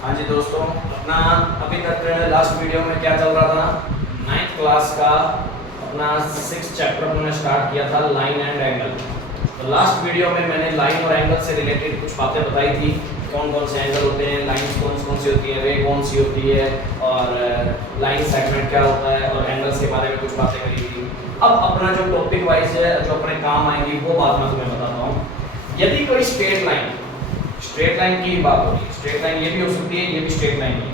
हाँ जी दोस्तों, अपना अभी तक लास्ट वीडियो में क्या चल रहा था, 9th क्लास का अपना 6th चैप्टर हमने स्टार्ट किया था लाइन एंड एंगल। तो लास्ट वीडियो में मैंने लाइन और एंगल से रिलेटेड कुछ बातें बताई थी, कौन कौन से एंगल होते हैं, लाइंस कौन कौन सी होती है, रे कौन सी होती है और लाइन सेगमेंट क्या होता है और एंगल्स के बारे में कुछ बातें करी थी। अब अपना जो टॉपिक वाइज है, जो अपने काम आएंगी वो बात मैं तुम्हें बताता हूँ। यदि कोई स्ट्रेट लाइन की बात होगी, स्ट्रेट लाइन ये भी हो सकती है, ये भी स्ट्रेट लाइन है।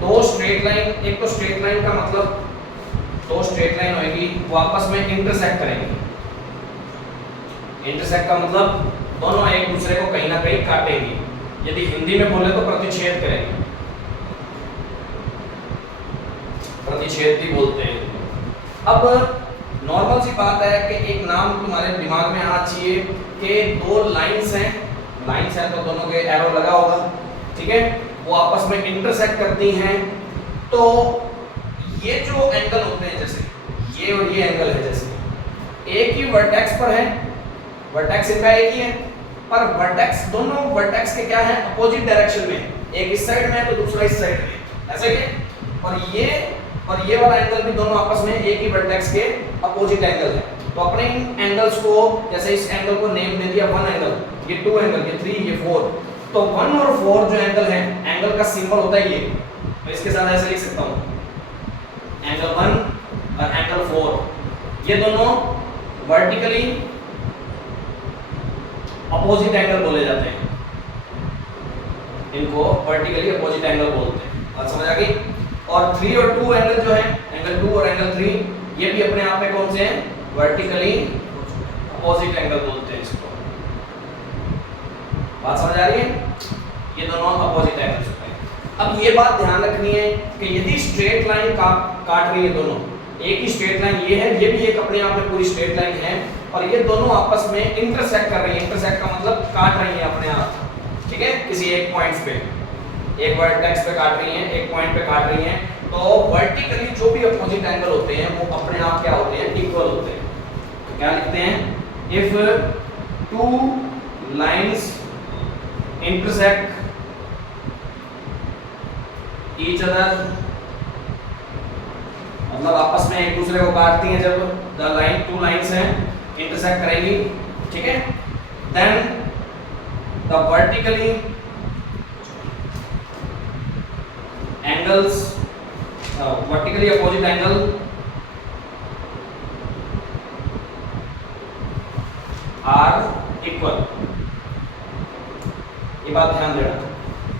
दो स्ट्रेट लाइन, एक तो स्ट्रेट लाइन का मतलब दो स्ट्रेट लाइन होगी, वो आपस में इंटरसेक्ट करेंगी। इंटरसेक्ट का मतलब दोनों एक दूसरे को कहीं ना कहीं काटेंगी। यदि हिंदी में बोले तो प्रतिच्छेद करेंगे, प्रतिच्छेद भी बोलते हैं। अब नॉर्मल सी बात है कि एक नाम तुम्हारे दिमाग में आना चाहिए कि दो लाइंस हैं, तो दोनों के एरो लगा होगा, ठीक है, वो आपस में इंटरसेक्ट करती हैं। तो ये जो एंगल होते हैं, जैसे ये और ये एंगल है, जैसे एक ही वर्टेक्स पर है, वर्टेक्स इनका एक ही है, पर वर्टेक्स दोनों वर्टेक्स के क्या है, अपोजिट डायरेक्शन में, एक इस साइड में है तो दूसरा इस साइड में, ऐसे ही। और ये वाला एंगल भी दोनों आपस में एक ही वर्टेक्स के अपोजिट एंगल है। तो अपने इन एंगल्स को, जैसे इस एंगल को नेम दे दिया 1 एंगल, ये 2 एंगल, ये 3, ये 4। तो 1 और 4 जो एंगल है, एंगल का सिंबल होता है ये, मैं इसके साथ ऐसे लिख सकता हूँ, एंगल 1 और एंगल 4, ये दोनों वर्टिकली अपोजिट एंगल बोले जाते हैं, इनको वर्टिकली अपोजिट एंगल बोलते हैं। बात समझ आ गई? और 3 और 2 एंगल जो है, एंगल 2 और एंगल 3, ये भी अपने आप में कौन से हैं, वर्टिकली अपोजिट एंगल बोलते हैं इसको। बात समझ आ रही है? ये दोनों अपोजिट एंगल्स होते हैं। अब ये बात ध्यान रखनी है कि यदि स्ट्रेट लाइन काट रही है, दोनों एक ही स्ट्रेट लाइन ये है, ये भी एक अपने आप में पूरी स्ट्रेट लाइन है, और ये दोनों आपस में इंटरसेक्ट कर रही है। इंटरसेक्ट का मतलब काट रही है अपने आप, ठीक है, किसी एक पॉइंट पे, एक वर्टेक्स पे काट रही है, एक पॉइंट पे काट रही है। तो वर्टिकली जो भी अपोजिट एंगल होते हैं वो अपने आप क्या होते हैं, इक्वल होते हैं। तो क्या लिखते हैं, if 2 lines intersect each other, मतलब आपस में एक दूसरे को काटती हैं, जब द लाइन 2 लाइंस हैं इंटरसेक्ट करेंगी, ठीक है, then the vertically angles, vertically opposite angle are equal. ये बात ध्यान देना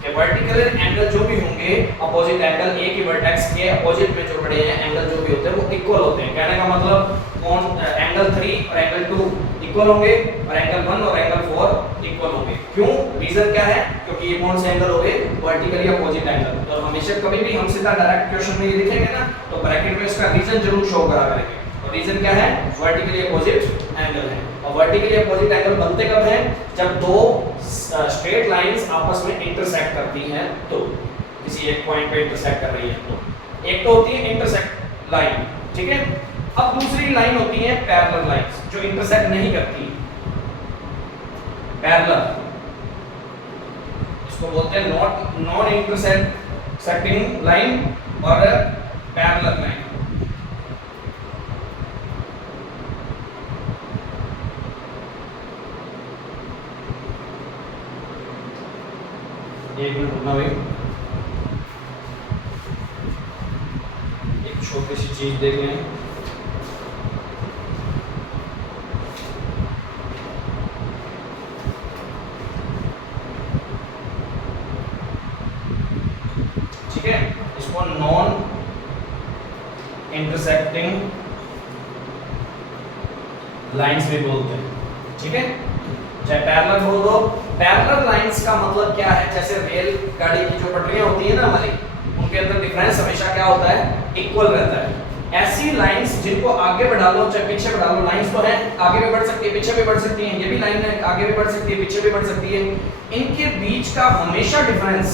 कि वर्टिकल एंगल जो भी होंगे, अपोजिट एंगल एक ही वर्टेक्स के अपोजिट में जो बड़े हैं एंगल जो भी होते हैं वो इक्वल होते हैं। कहने का मतलब कौन, एंगल 3 और एंगल 2 इक्वल होंगे और एंगल 1 और एंगल 4 इक्वल होंगे। क्यों? रीजन क्या है? क्योंकि ये कौन से एंगल हो गए, वर्टिकली अपोजिट एंगल। तो हमेशा कभी भी हम सीधा डायरेक्ट क्वेश्चन में ये लिखेंगे ना, तो ब्रैकेट में इसका रीजन जरूर शो करा करेंगे। और रीजन क्या है, वर्टिकली अपोजिट एंगल है। और वर्टिकली अपोजिट एंगल बनते कब हैं, जब दो स्ट्रेट लाइंस आपस में इंटरसेक्ट करती हैं, तो किसी एक पॉइंट पे इंटरसेक्ट कर रही हैं। तो एक तो होती है इंटरसेक्ट लाइन, ठीक है। अब दूसरी लाइन होती है पैरेलल लाइंस, जो इंटरसेक्ट नहीं करती, पैरेलल, इसको बोलते हैं नॉन इंटरसेक्टिंग लाइन और पैरेलल लाइन। एक मिनट रुकना भाई, एक छोटी सी चीज देख लें। ठीक है, इसको नॉन इंटरसेक्टिंग लाइंस भी बोलते हैं, ठीक है, चाहे पैरेलल बोल दो। पैरेलल लाइंस का मतलब क्या है, जैसे रेल गाड़ी की जो पटरियां होती है ना हमारी, उनके अंदर डिफरेंस हमेशा क्या होता है, इक्वल रहता है। ऐसी लाइंस जिनको आगे बढ़ा लो चाहे पीछे बढ़ा लो, लाइंस तो है, आगे भी बढ़ सकती है पीछे भी बढ़ सकती है, ये भी लाइन है, आगे भी बढ़ सकती है पीछे भी बढ़ सकती है। इनके बीच का हमेशा डिफरेंस,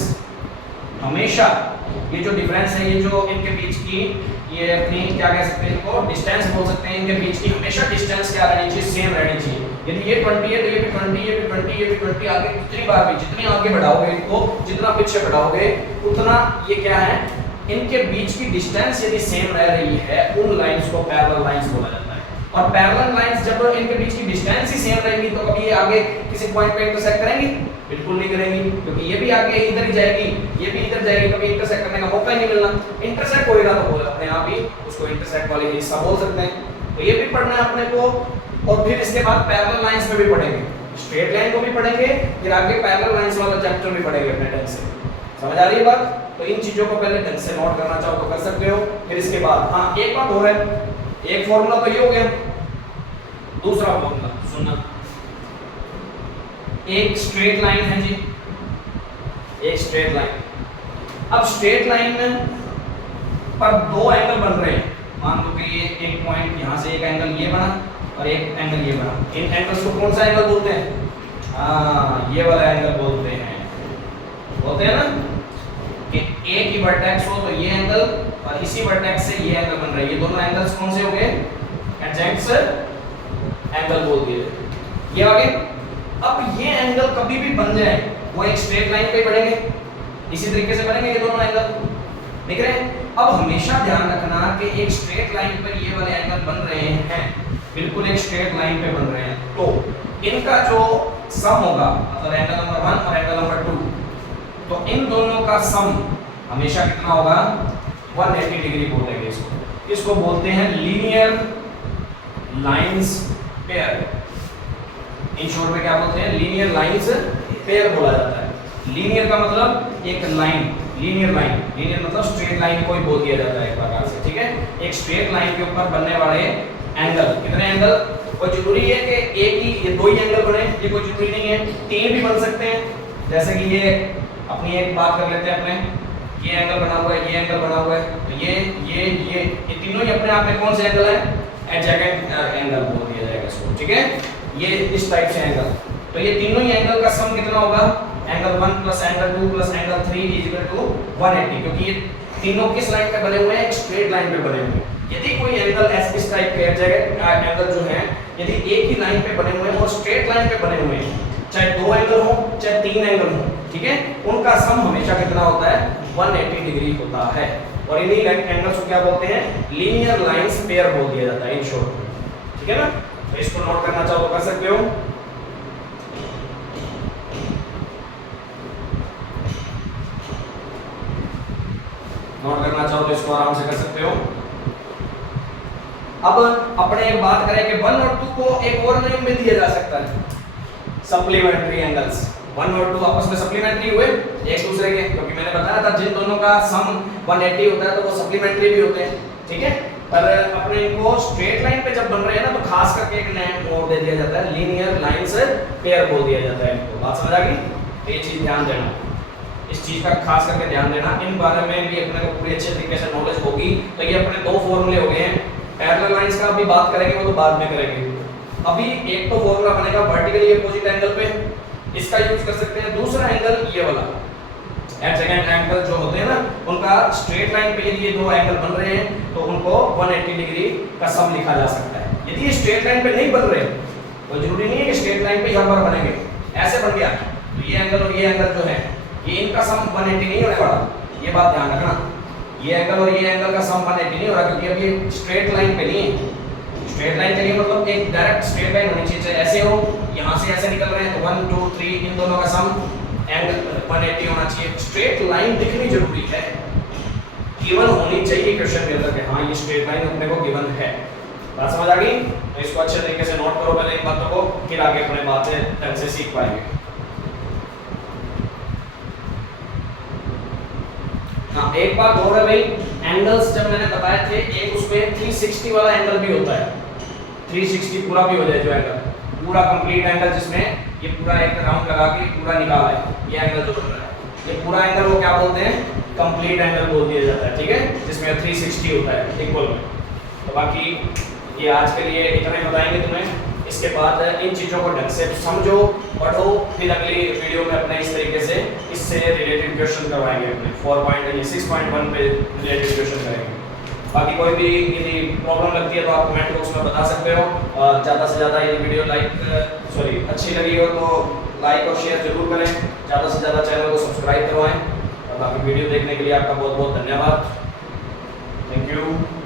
हमेशा ये जो डिफरेंस है, ये जो इनके बीच की, ये अपनी क्या कह सकते हैं, इनको डिस्टेंस बोल सकते हैं, इनके बीच की हमेशा डिस्टेंस क्या रहनी चाहिए, सेम रहनी चाहिए। यदि ये 20 है तो ये भी 20, ये भी 20, ये भी 20, आगे जितनी आगे बढ़ाओगे इनको, जितना पीछे बढ़ाओगे उतना ये क्या है, इनके बीच की डिस्टेंस यदि सेम रह रही है उन लाइंस को पैरेलल लाइंस बोला जाता है। और पैरेलल लाइंस जब इनके बीच की डिस्टेंस ही सेम रहेगी तो कभी ये आगे किसी पॉइंट पे इंटरसेक्ट करेंगी? बिल्कुल नहीं करेंगी, क्योंकि ये भी आगे इधर ही जाएगी, ये भी इधर जाएगी, कभी इंटरसेक्ट करने का मौका ही नहीं मिलना। इंटरसेक्ट होएगा तो बोल अपने आप ही उसको इंटरसेक्ट वाले हिस्सा बोल सकते हैं। तो ये भी पढ़ना है अपने को, और फिर इसके बाद पैरेलल लाइंस पे भी पढ़ेंगे, स्ट्रेट लाइन को भी पढ़ेंगे, फिर आगे पैरेलल लाइंस वाला चैप्टर भी पढ़ेंगे अपने ढंग से। समझ आ रही है बात? तो इन चीजों को पहले ढंग से नोट करना चाहो तो कर सकते हो। फिर इसके बाद हाँ एक बात हो रहा है, एक फॉर्मूला तो ये हो गया, दूसरा फॉर्मूला सुनना। एक स्ट्रेट लाइन है जी, एक स्ट्रेट लाइन। अब स्ट्रेट लाइन पर दो एंगल बन रहे हैं, मान लो कि ये एक पॉइंट यहाँ से एक एंगल ये बना और एक एंगल ये बना। इन एंगल्स को कौन सा एंगल बोलते हैं? हाँ ये वाला एंगल बोलते हैं ना कि एक ही वर्टेक्स हो तो ये एंगल और इसी वर्टेक्स से ये एंगल बन रहा है, ये दोनों एंगल्स कौन से हो गए? एडजेंट्स एंगल बोल दिए ये आगे। अब ये एंगल कभी भी बन जाए वो एक स्ट्रेट लाइन पे बढ़ेंगे, इसी तरीके से बढ़ेंगे ये दोनों एंगल, दिख रहे हैं? अब हमेशा ध्यान रखना कि एक स्ट्रेट लाइन पर ये वाले एंगल बन रहे हैं, बिल्कुल एक स्ट्रेट लाइन पे बन रहे हैं, तो इनका जो सम होगा, मतलब एंगल नंबर 1 और एंगल नंबर 2, तो इन दोनों का सम हमेशा कितना होगा? 180 डिग्री बोलेंगे इसको। इसको बोलते हैं linear lines pair. In short में क्या बोलते हैं? लीनियर लाइंस पेयर बोला जाता है। लीनियर का मतलब एक लाइन, लीनियर लाइन, लीनियर मतलब स्ट्रेट लाइन को ही बोल दिया जाता है एक प्रकार से, ठीक है? एक स्ट्रेट लाइन के ऊपर बनने वाले एंगल, कितने एंगल? कोई जरूरी है कि एक ही ये दो ही एंगल बने, ये कोई जरूरी नहीं है, तीन भी बन सकते हैं। जैसे कि ये अपनी एक बात कर लेते हैं, अपने ये एंगल बना हुआ है, ये एंगल बना हुआ है, तो ये तीनों ही अपने आप में कौन से एंगल है? एडजेसेंट एंगल बोल दिया जाएगा इसको, ठीक है? ये इस टाइप से एंगल, तो ये तीनों ही एंगल का सम कितना होगा? Angle 1 plus angle 2 plus angle 3 is equal to 180, क्योंकि ये तीनों किस लाइन पे बने हुए हैं? एक स्ट्रेट लाइन पे बने हुए हैं। यदि कोई एंगल इस टाइप के एंगल जो है यदि एक ही लाइन पे बने हुए हैं और स्ट्रेट लाइन पे बने हुए हैं, चाहे दो एंगल हो चाहे तीन एंगल हो, ठीक है, उनका सम हमेशा कितना होता है? 180 डिग्री होता है। और इन्हीं एंगल्स को क्या बोलते हैं? लीनियर लाइंस पेयर बोल दिया जाता है इन शॉर्ट, ठीक है ना? तो इसको नोट करना चाहो तो कर सकते हो। नोट करना चाहो तो इसको आराम से कर सकते हो। अब अपने एक बात करें कि 1 और 2 को एक और नेम में दिया जा सकता है, सप्लीमेंट्री एंगल्स। 1 और 2 आपस में सप्लीमेंट्री हुए एक दूसरे के, क्योंकि मैंने बताया था जिन दोनों का सम 180 होता है तो वो सप्लीमेंट्री भी होते हैं, ठीक है? पर अपने इनको स्ट्रेट लाइन पे जब बन रहे हैं ना तो खास करके एक नेम और दे दिया जाता है, लीनियर लाइंस पेयर बोल दिया जाता है इनको। बात समझ आ गई? तो ये चीज ध्यान देना, इस चीज का खास करके ध्यान देना। इन बारे में भी अपने को पूरी अच्छे तरीके से नॉलेज होगी। तो ये अपने दो फॉर्मूले हो गए हैं। पैरेलल लाइंस का अभी बात करेंगे, वो तो बाद में करेंगे। अभी एक तो फॉर्मूला बनेगा वर्टिकली अपोजिट एंगल पे, इसका यूज कर सकते हैं। दूसरा एंगल ये वाला एडजेसेंट एंगल जो होते हैं ना, उनका स्ट्रेट लाइन पे यदि ये दो एंगल बन रहे हैं तो उनको 180 डिग्री का सम लिखा जा सकता है। यदि ये स्ट्रेट लाइन पे नहीं बन रहे तो जरूरी नहीं है कि स्ट्रेट लाइन पे यहाँ पर बनेंगे, ऐसे बन गया तो ये एंगल और ये एंगल जो है ये इनका सम 180 नहीं होने वाला, ये बात ध्यान रखना। ये एंगल और ये एंगल का सम 180 नहीं हो रहा, क्योंकि अब ये स्ट्रेट लाइन पे नहीं है। स्ट्रेट लाइन के लिए मतलब एक डायरेक्ट स्ट्रेट लाइन होनी चाहिए, चाहे ऐसे हो, यहाँ से ऐसे निकल रहे हैं तो 1 2 3 इन दोनों का सम एंगल 180 होना चाहिए। स्ट्रेट लाइन दिखनी जरूरी है, गिवन होनी चाहिए क्वेश्चन के अंदर कि हाँ ये स्ट्रेट लाइन अपने को गिवन है। बात समझ आ गई? तो इसको अच्छे तरीके से नोट करो पहले इन बातों को, फिर आगे अपने बातें ढंग से सीख पाएंगे। हाँ एक बात और है भाई, एंगल्स जब मैंने बताए थे एक उसमें 360 वाला एंगल भी होता है, 360 पूरा भी हो जाए जो एंगल, पूरा कंप्लीट एंगल जिसमें ये पूरा एक राउंड लगा के पूरा निकाला है, ये एंगल जो बन रहा है ये पूरा एंगल वो क्या बोलते हैं? कंप्लीट एंगल बोल दिया जाता है, ठीक है, जिसमें 360 होता है इक्वल में। तो बाकी ये आज के लिए इतना ही बताएंगे तुम्हें। इसके बाद इन चीज़ों को ढंग से समझो, पढ़ो, फिर अगली वीडियो में अपने इस तरीके से इससे रिलेटेड क्वेश्चन करवाएंगे अपने 6.1 पे रिलेटेड क्वेश्चन करेंगे। बाकी कोई भी यदि प्रॉब्लम लगती है तो आप कमेंट बॉक्स में बता सकते हो। ज़्यादा से ज़्यादा यदि वीडियो अच्छी लगी हो तो लाइक और शेयर जरूर करें, ज़्यादा से ज़्यादा चैनल को सब्सक्राइब करवाएं। और बाकी वीडियो देखने के लिए आपका बहुत बहुत धन्यवाद। Thank you.